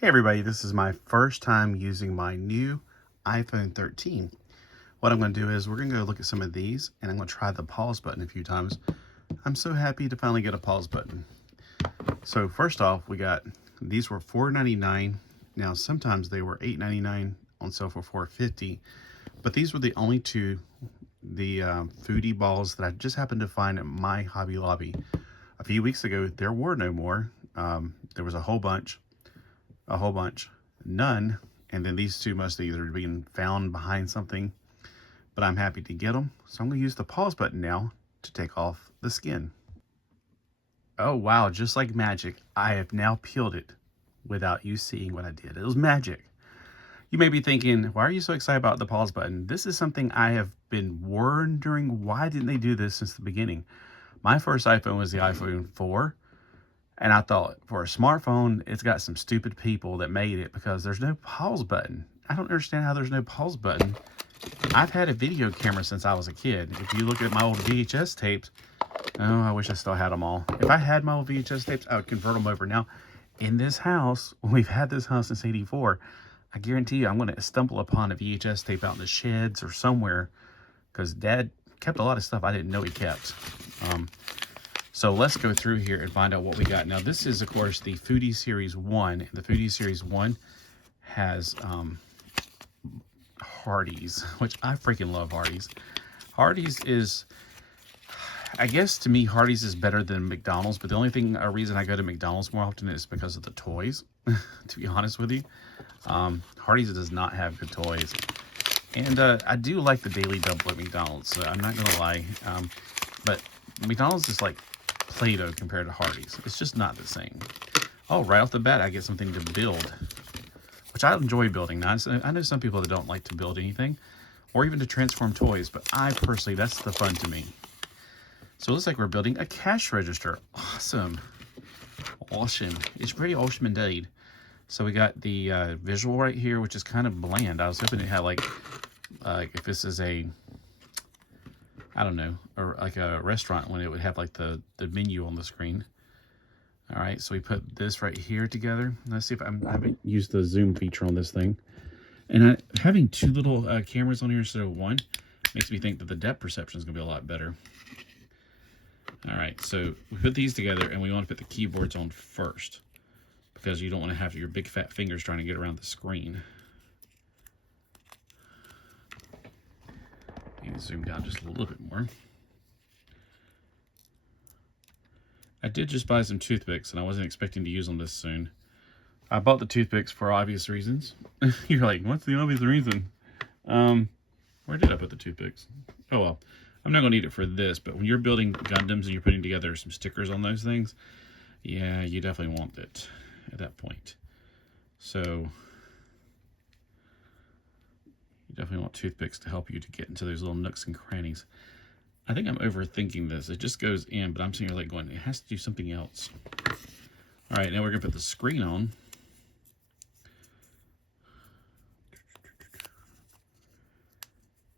Hey everybody, this is my first time using my new iPhone 13. What I'm going to do is we're going to go look at some of these and I'm going to try the pause button a few times. I'm so happy to finally get a pause button. So first off, we got, these were $4.99. Now sometimes they were $8.99 on sale for $4.50, but these were the only two, the Foodie balls that I just happened to find at my Hobby Lobby. A few weeks ago, there were no more. There was a whole bunch, none, and then these two must either be found behind something, but I'm happy to get them. So I'm going to use the pause button now to take off the skin. Oh wow, just like magic, I have now peeled it without you seeing what I did. It was magic. You may be thinking, why are you so excited about the pause button? This is something I have been wondering, why didn't they do this since the beginning? My first iPhone was the iPhone 4. And I thought, for a smartphone, it's got some stupid people that made it because there's no pause button. I don't understand how there's no pause button. I've had a video camera since I was a kid. If you look at my old VHS tapes, oh, I wish I still had them all. If I had my old VHS tapes, I would convert them over. Now, in this house, we've had this house since '84. I guarantee you I'm going to stumble upon a VHS tape out in the sheds or somewhere because Dad kept a lot of stuff I didn't know he kept. So let's go through here and find out what we got. Now this is, of course, the Foodie Series 1. And the Foodie Series 1 has Hardee's, which I freaking love Hardee's. Hardee's is, I guess to me, Hardee's is better than McDonald's. But the only reason I go to McDonald's more often is because of the toys, to be honest with you. Hardee's does not have good toys. And I do like the Daily Double at McDonald's, so I'm not going to lie. But McDonald's is like Play-Doh compared to Hardee's. It's just not the same. Oh, right off the bat, I get something to build, which I enjoy building. Now, I know some people that don't like to build anything, or even to transform toys, but I personally, that's the fun to me. So it looks like we're building a cash register. Awesome. Awesome. It's pretty awesome indeed. So we got the visual right here, which is kind of bland. I was hoping it had like if this is a, I don't know, or like a restaurant, when it would have like the menu on the screen. All right, so we put this right here together. Let's see if I haven't used the zoom feature on this thing. And having two little cameras on here instead of one makes me think that the depth perception is going to be a lot better. All right, so we put these together and we want to put the keyboards on first because you don't want to have your big fat fingers trying to get around the screen. Zoom down just a little bit more. I did just buy some toothpicks and I wasn't expecting to use them this soon. I bought the toothpicks for obvious reasons. You're like, what's the obvious reason? Where did I put the toothpicks? Oh well, I'm not gonna need it for this, but when you're building Gundams and you're putting together some stickers on those things, yeah, you definitely want it at that point. So you definitely want toothpicks to help you to get into those little nooks and crannies. I think I'm overthinking this. It just goes in, but I'm sitting here like going, it has to do something else. All right, now we're gonna put the screen on.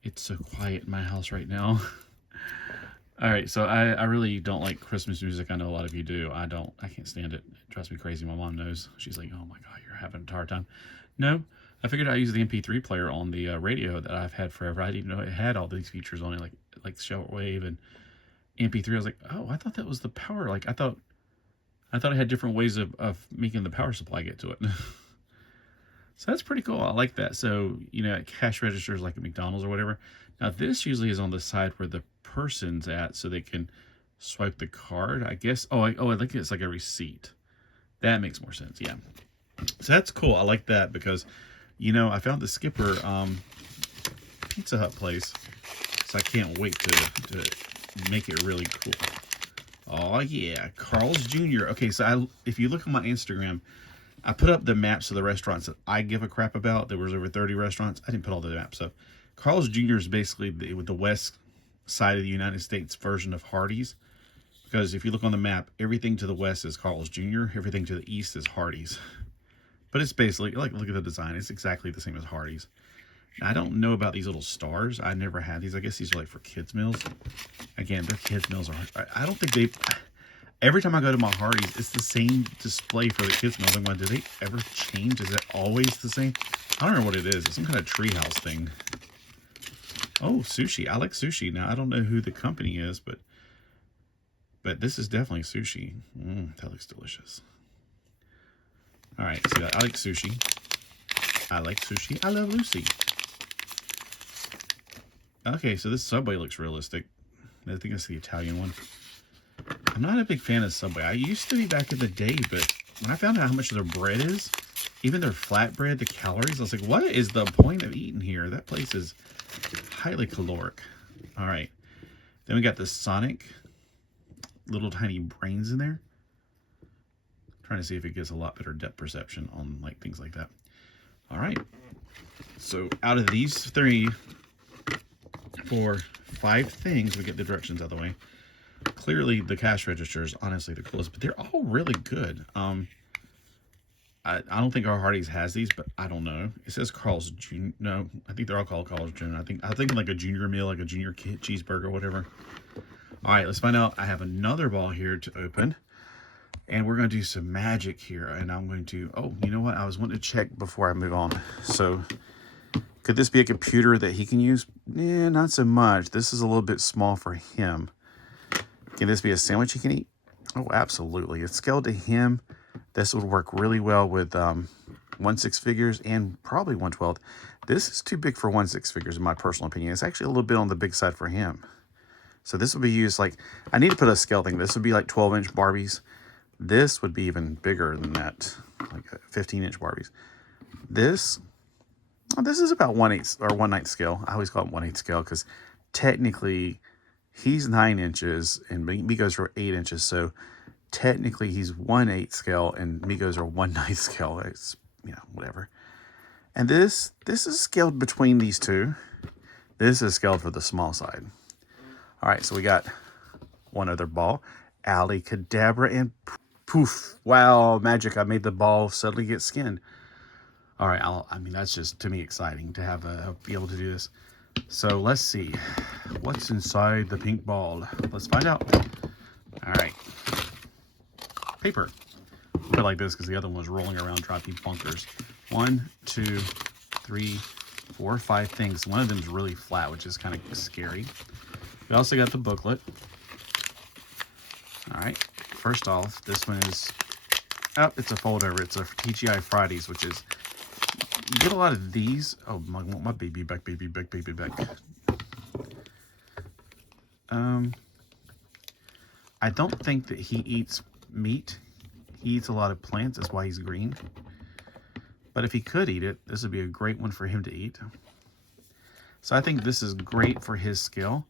It's so quiet in my house right now. All right, so I really don't like Christmas music. I know a lot of you do. I can't stand it. It drives me crazy. My mom knows. She's like, oh my God, you're having a hard time. No. I figured I'd use the MP3 player on the radio that I've had forever. I didn't know it had all these features on it, like shortwave and MP3. I was like, oh, I thought that was the power. Like I thought it had different ways of making the power supply get to it. So that's pretty cool. I like that. So, you know, cash registers like at McDonald's or whatever. Now this usually is on the side where the person's at, so they can swipe the card, I guess. Oh, I think it's like a receipt. That makes more sense. Yeah. So that's cool. I like that because, you know, I found the Skipper Pizza Hut place, so I can't wait to make it really cool. Oh yeah, Carl's Jr. Okay, so if you look on my Instagram, I put up the maps of the restaurants that I give a crap about. There was over 30 restaurants. I didn't put all the maps up. Carl's Jr. is basically the west side of the United States version of Hardee's, because if you look on the map, everything to the west is Carl's Jr., everything to the east is Hardee's. But it's basically, like, look at the design. It's exactly the same as Hardee's. Now, I don't know about these little stars. I never had these. I guess these are like for kids' meals. Again, their kids' meals are, I don't think Every time I go to my Hardee's, it's the same display for the kids meal. I'm like, did they ever change? Is it always the same? I don't know what it is. It's some kind of treehouse thing. Oh, sushi. I like sushi. Now, I don't know who the company is, but this is definitely sushi. That looks delicious. All right, so I like sushi. I like sushi. I love Lucy. Okay, so this Subway looks realistic. I think it's the Italian one. I'm not a big fan of Subway. I used to be back in the day, but when I found out how much their bread is, even their flatbread, the calories, I was like, what is the point of eating here? That place is highly caloric. All right. Then we got the Sonic little tiny brains in there. Trying to see if it gets a lot better depth perception on like things like that. All right. So out of these 3, 4, 5 things, we get the directions out of the way. Clearly the cash register is honestly the coolest, but they're all really good. I don't think our Hardee's has these, but I don't know. It says Carl's Jr. No, I think they're all called Carl's Jr. I think like a junior meal, like a junior cheeseburger, whatever. All right, let's find out. I have another ball here to open, and we're going to do some magic here. And I'm going to, oh, you know what? I was wanting to check before I move on. So could this be a computer that he can use? Yeah, not so much. This is a little bit small for him. Can this be a sandwich he can eat? Oh, absolutely. It's scaled to him. This would work really well with 1/6 figures and probably 1/12. This is too big for 1/6 figures in my personal opinion. It's actually a little bit on the big side for him. So this would be used like, I need to put a scale thing. This would be like 12-inch Barbies. This would be even bigger than that, like 15-inch Barbies. This is about 1/8 or 1/9 scale. I always call it 1/8 scale because technically he's 9 inches and Migos are 8 inches. So technically he's 1/8 scale and Migos are 1/9 scale. It's, you know, whatever. And this is scaled between these two. This is scaled for the small side. All right, so we got one other ball. Alicadabra and poof. Wow, magic. I made the ball suddenly get skinned. All right, I mean, that's just, to me, exciting to have be able to do this. So let's see. What's inside the pink ball? Let's find out. All right. Paper. Put it like this because the other one was rolling around trying to be bunkers. 1, 2, 3, 4, 5 things. One of them is really flat, which is kind of scary. We also got the booklet. All right. First off, this one is, oh, it's a fold over. It's a TGI Fridays, which is, you get a lot of these. Oh, my baby back, baby back, baby back. I don't think that he eats meat. He eats a lot of plants. That's why he's green. But if he could eat it, this would be a great one for him to eat. So I think this is great for his scale.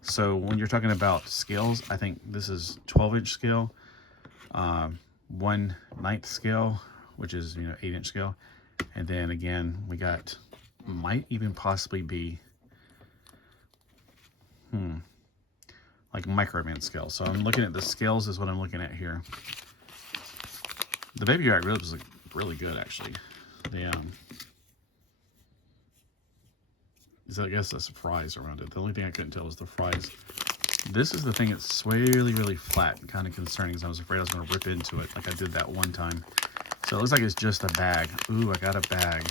So when you're talking about scales, I think this is 12-inch scale, 1/9 scale, which is, 8-inch scale. And then again, we got, might even possibly be, like Microman scale. So I'm looking at the scales is what I'm looking at here. The baby back ribs look really good, actually. So I guess that's the fries around it. The only thing I couldn't tell was the fries. This is the thing that's really, really flat and kind of concerning because I was afraid I was going to rip into it like I did that one time. So it looks like it's just a bag. Ooh, I got a bag.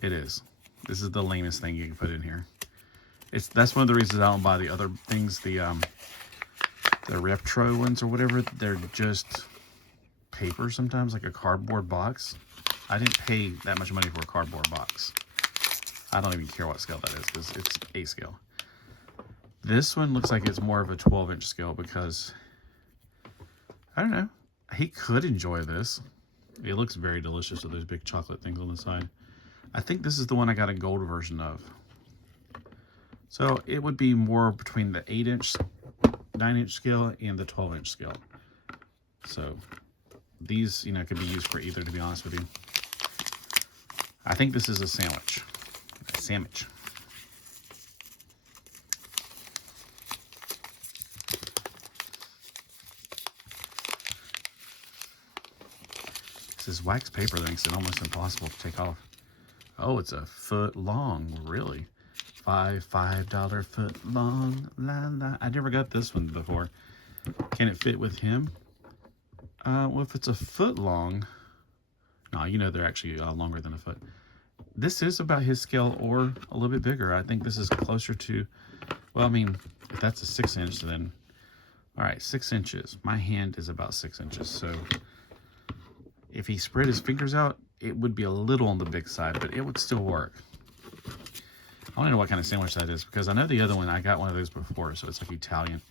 It is. This is the lamest thing you can put in here. That's one of the reasons I don't buy the other things, the Reptro ones or whatever. They're just paper sometimes, like a cardboard box. I didn't pay that much money for a cardboard box. I don't even care what scale that is because it's A scale. This one looks like it's more of a 12-inch scale because, I don't know, he could enjoy this. It looks very delicious with those big chocolate things on the side. I think this is the one I got a gold version of. So it would be more between the 8-inch, 9-inch scale and the 12-inch scale. So these, could be used for either, to be honest with you. I think this is a sandwich. Sandwich. This is wax paper that makes it almost impossible to take off. Oh, it's a foot long, really. $5 foot long, la la. I never got this one before. Can it fit with him? Well, if it's a foot long, no, you know they're actually longer than a foot. This is about his scale or a little bit bigger. I think this is closer to, well, I mean, if that's a 6-inch, then, all right, 6 inches. My hand is about 6 inches. So if he spread his fingers out, it would be a little on the big side, but it would still work. I want to know what kind of sandwich that is, because I know the other one, I got one of those before, so it's like Italian.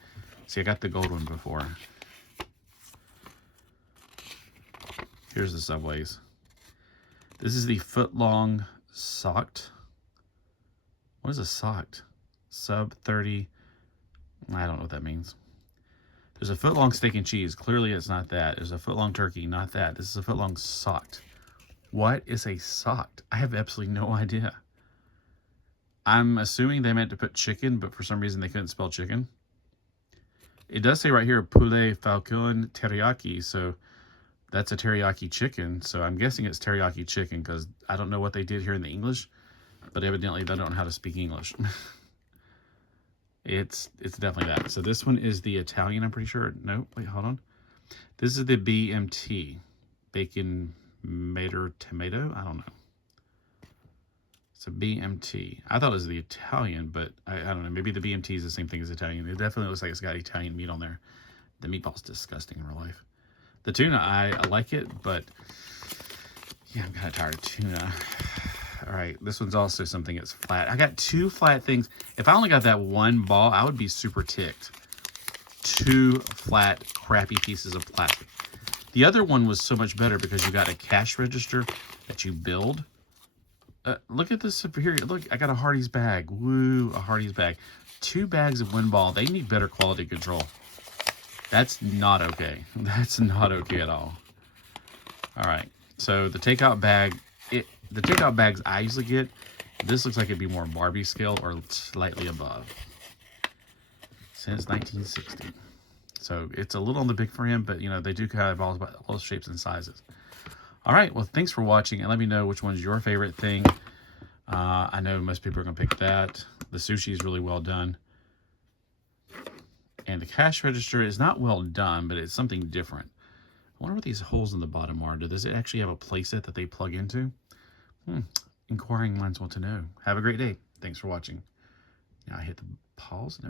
See, I got the gold one before. Here's the Subways. This is the foot-long socked. What is a socked? Sub 30. I don't know what that means. There's a foot-long steak and cheese. Clearly it's not that. There's a foot-long turkey. Not that. This is a foot-long socked. What is a socked? I have absolutely no idea. I'm assuming they meant to put chicken, but for some reason they couldn't spell chicken. It does say right here, poulet falcon teriyaki, so that's a teriyaki chicken. So I'm guessing it's teriyaki chicken because I don't know what they did here in the English, but evidently they don't know how to speak English. It's definitely that. So this one is the Italian, I'm pretty sure. No, wait, hold on. This is the BMT, bacon mater tomato. I don't know. It's a BMT. I thought it was the Italian, but I don't know. Maybe the BMT is the same thing as Italian. It definitely looks like it's got Italian meat on there. The meatball's disgusting in real life. The tuna, I like it, but yeah, I'm kind of tired of tuna. All right, this one's also something that's flat. I got 2 flat things. If I only got that one ball, I would be super ticked. 2 flat, crappy pieces of plastic. The other one was so much better because you got a cash register that you build. Look at this over here. Look, I got a Hardee's bag. Woo, a Hardee's bag. 2 bags of one ball. They need better quality control. That's not okay. That's not okay at all. All right. So the takeout bag, the takeout bags I usually get, this looks like it'd be more Barbie scale or slightly above. Since 1960. So it's a little on the big for him, but you know, they do have all shapes and sizes. All right, well, thanks for watching, and let me know which one's your favorite thing. I know most people are going to pick that. The sushi is really well done. And the cash register is not well done, but it's something different. I wonder what these holes in the bottom are. Does it actually have a playset that they plug into? Inquiring minds want to know. Have a great day. Thanks for watching. Now I hit the pause. No.